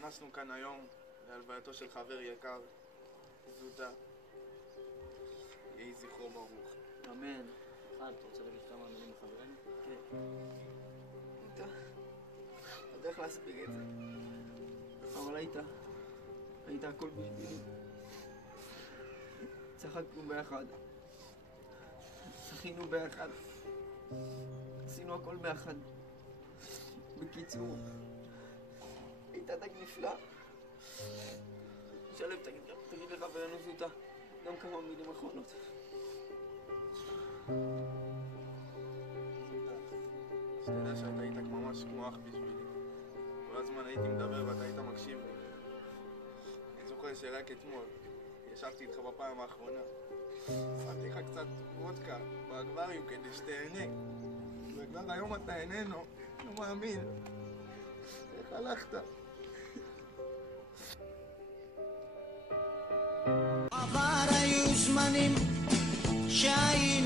התכנסנו כאן היום להלווייתו של חבר יקר, זוטה. יהי זכרו ברוך. אמן. אחד, אתה רוצה להגיד כמה מילים לחברנו? כן. אתה יודע איך להסביר את זה. אבל היית הכל בשבילי. צחקנו ביחד. שחינו ביחד. עשינו הכל ביחד. בקיצור, היית דג נפלא. שלב, תגיד לחברנו זוטה גם כמה מילים אחרונות. שתדע שאתה היית ממש כמו אח בשבילי. כל הזמן הייתי מדבר ואתה היית מקשיב לי. אני זוכר שרק אתמול ישבתי איתך בפעם האחרונה. שמתי לך קצת וודקה באקווריום כדי שתהנה. וכבר היום אתה איננו, לא מאמין. איך הלכת? עבר היו זמנים שהיינו